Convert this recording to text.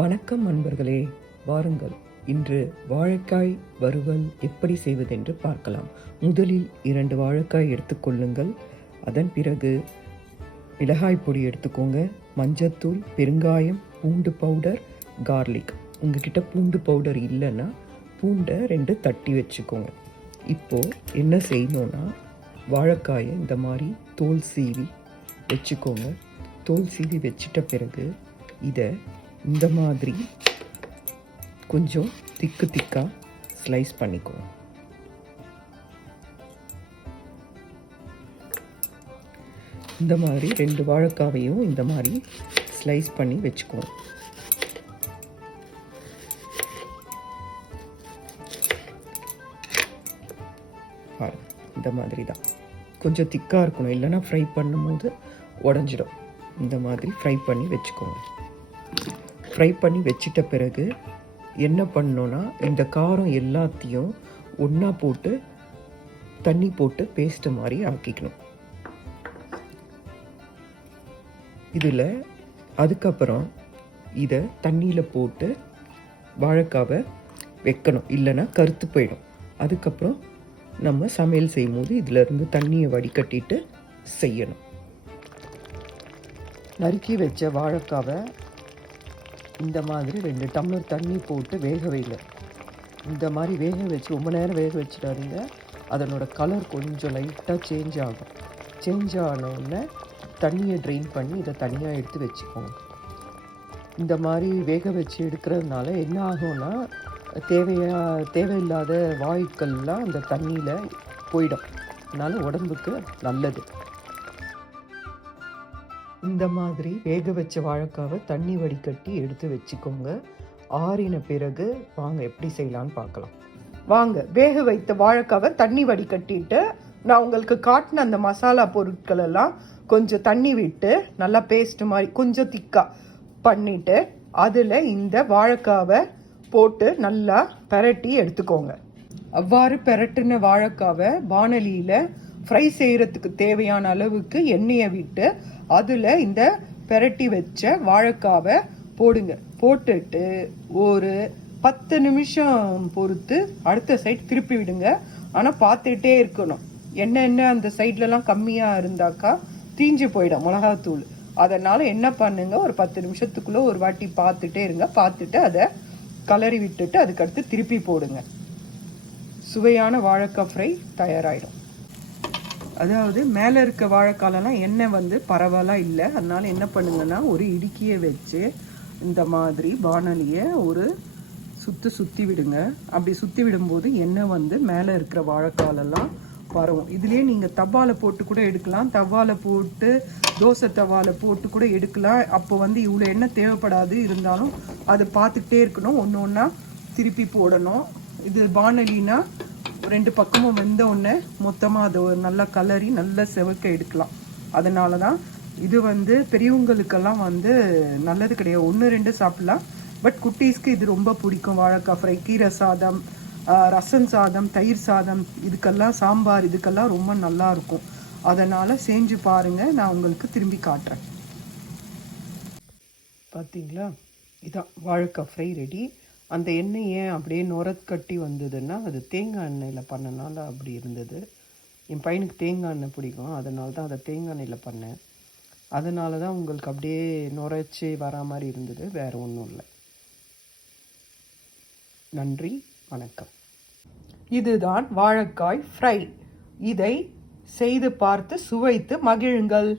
வணக்கம் நண்பர்களே, வாருங்கள் இன்று வாழைக்காய் வறுவல் எப்படி செய்வதென்று பார்க்கலாம். முதலில் 2 வாழைக்காய் எடுத்துக்கொள்ளுங்கள். அதன் பிறகு மிளகாய் பொடி எடுத்துக்கோங்க, மஞ்சத்தூள், பெருங்காயம், பூண்டு பவுடர், கார்லிக். உங்ககிட்ட பூண்டு பவுடர் இல்லைன்னா பூண்டை 2 தட்டி வச்சுக்கோங்க. இப்போது என்ன செய்யணுன்னா, வாழைக்காயை இந்த மாதிரி தோல் சீவி வச்சுக்கோங்க. தோல் சீவி வச்சிட்ட பிறகு இதை இந்த மாதிரி கொஞ்சம் திக்காக ஸ்லைஸ் பண்ணிக்குவோம். இந்த மாதிரி 2 வாழைக்காவையும் இந்த மாதிரி ஸ்லைஸ் பண்ணி வச்சுக்குவோம். பாருங்க, இந்த மாதிரி தான் கொஞ்சம் திக்காக இருக்கணும், இல்லைன்னா ஃப்ரை பண்ணும்போது உடஞ்சிடும். இந்த மாதிரி ஃப்ரை பண்ணி வச்சுக்கோங்க. ஃப்ரை பண்ணி வச்சிட்ட பிறகு என்ன பண்ணோன்னா, இந்த காரம் எல்லாத்தையும் ஒன்றா போட்டு தண்ணி போட்டு பேஸ்ட்டு மாதிரி ஆக்கிக்கணும். இதில் அதுக்கப்புறம் இதை தண்ணியில் போட்டு வாழைக்காவை வைக்கணும், இல்லைன்னா கருத்து போயிடும். அதுக்கப்புறம் நம்ம சமையல் செய்யும்போது இதிலேருந்து தண்ணியை வடிகட்டிட்டு செய்யணும். நறுக்கி வச்ச வாழைக்காவை இந்த மாதிரி 2 டம்ளர் தண்ணி போட்டு வேக வைங்க. இந்த மாதிரி வேக வச்சு ரொம்ப நேரம் வேக வச்சுட்டாதீங்க. அதனோட கலர் கொஞ்சம் லைட்டாக சேஞ்ச் ஆகும். சேஞ்ச் ஆனோடனே தண்ணியை ட்ரெயின் பண்ணி இதை தனியாக எடுத்து வச்சுக்கோங்க. இந்த மாதிரி வேக வச்சு எடுக்கிறதுனால என்ன ஆகும்னா, தேவையில்லாத வாயுக்கள்லாம் அந்த தண்ணியில் போயிடும். அதனால் உடம்புக்கு நல்லது. இந்த மாதிரி வேக வச்ச வாழைக்காவை தண்ணி வடிகட்டி எடுத்து வச்சுக்கோங்க. ஆறின பிறகு வாங்க எப்படி செய்யலான்னு பார்க்கலாம். வாங்க, வேக வைத்த வாழைக்காவை தண்ணி வடிகட்டிட்டு நான் உங்களுக்கு காட்டின அந்த மசாலா பொருட்கள் எல்லாம் கொஞ்சம் தண்ணி விட்டு நல்லா பேஸ்ட் மாதிரி கொஞ்சம் திக்காக பண்ணிவிட்டு அதில் இந்த வாழைக்காவை போட்டு நல்லா பெரட்டி எடுத்துக்கோங்க. அவ்வாறு பெரட்டின வாழைக்காவை வாணலியில் ஃப்ரை செய்கிறதுக்கு தேவையான அளவுக்கு எண்ணெயை விட்டு அதில் இந்த பெரட்டி வச்ச வாழைக்காவை போடுங்க. போட்டுட்டு ஒரு 10 நிமிஷம் பொறுத்து அடுத்த சைட் திருப்பி விடுங்க. ஆனால் பார்த்துட்டே இருக்கணும். என்ன அந்த சைட்லலாம் கம்மியாக இருந்தாக்கா தீஞ்சு போயிடும் மிளகாத்தூள். அதனால் என்ன பண்ணுங்க, ஒரு 10 நிமிஷத்துக்குள்ளே ஒரு வாட்டி பார்த்துட்டே இருங்க. பார்த்துட்டு அதை கலரி விட்டுட்டு அதுக்கடுத்து திருப்பி போடுங்க. சுவையான வாழைக்காய் ஃப்ரை தயாராகிடும். அதாவது மேலே இருக்க வாழைக்காலெல்லாம் எண்ணெய் பரவாயில்ல இல்லை. அதனால் என்ன பண்ணுங்கன்னா, ஒரு இடுக்கியை வச்சு இந்த மாதிரி வாணலியை ஒரு சுற்றி விடுங்க. அப்படி சுற்றி விடும்போது எண்ணெய் மேலே இருக்கிற வாழைக்காலெல்லாம் வரும். இதுலேயே நீங்கள் தவாவில் போட்டு கூட எடுக்கலாம். தவாவில் போட்டு தோசை தவாவில் போட்டு கூட எடுக்கலாம். அப்போ இவ்வளோ எண்ணெய் தேவைப்படாது. இருந்தாலும் அதை பார்த்துக்கிட்டே இருக்கணும், ஒன்று ஒன்றா திருப்பி போடணும். இது வாணலினா 2 பக்கமும் வெந்த உடனே மொத்தமாக அதை நல்லா கலரி நல்லா செவக்க எடுக்கலாம். அதனால தான் இது பெரியவங்களுக்கெல்லாம் நல்லது கிடையாது. 1-2 சாப்பிட்லாம். பட் குட்டீஸ்க்கு இது ரொம்ப பிடிக்கும். வாழைக்காய் ஃப்ரை, கீரை சாதம், ரசம் சாதம், தயிர் சாதம், இதுக்கெல்லாம் சாம்பார், இதுக்கெல்லாம் ரொம்ப நல்லாயிருக்கும். அதனால் செஞ்சு பாருங்கள். நான் உங்களுக்கு திரும்பி காட்டுறேன். பார்த்தீங்களா, இதான் வாழைக்காய் ஃப்ரை ரெடி. அந்த எண்ணெய் ஏன் அப்படியே கட்டி வந்ததுன்னா, அது தேங்காய் எண்ணெயில் பண்ணனால அப்படி இருந்தது. என் பையனுக்கு தேங்காய் எண்ணெய் பிடிக்கும், அதனால தான் அதை தேங்காய் எண்ணெயில் பண்ணேன். அதனால தான் உங்களுக்கு அப்படியே நுரைச்சி வரா மாதிரி இருந்தது, வேறு ஒன்றும் இல்லை. நன்றி, வணக்கம். இதுதான் வாழைக்காய் ஃப்ரை. இதை செய்து பார்த்து சுவைத்து மகிழுங்கள்.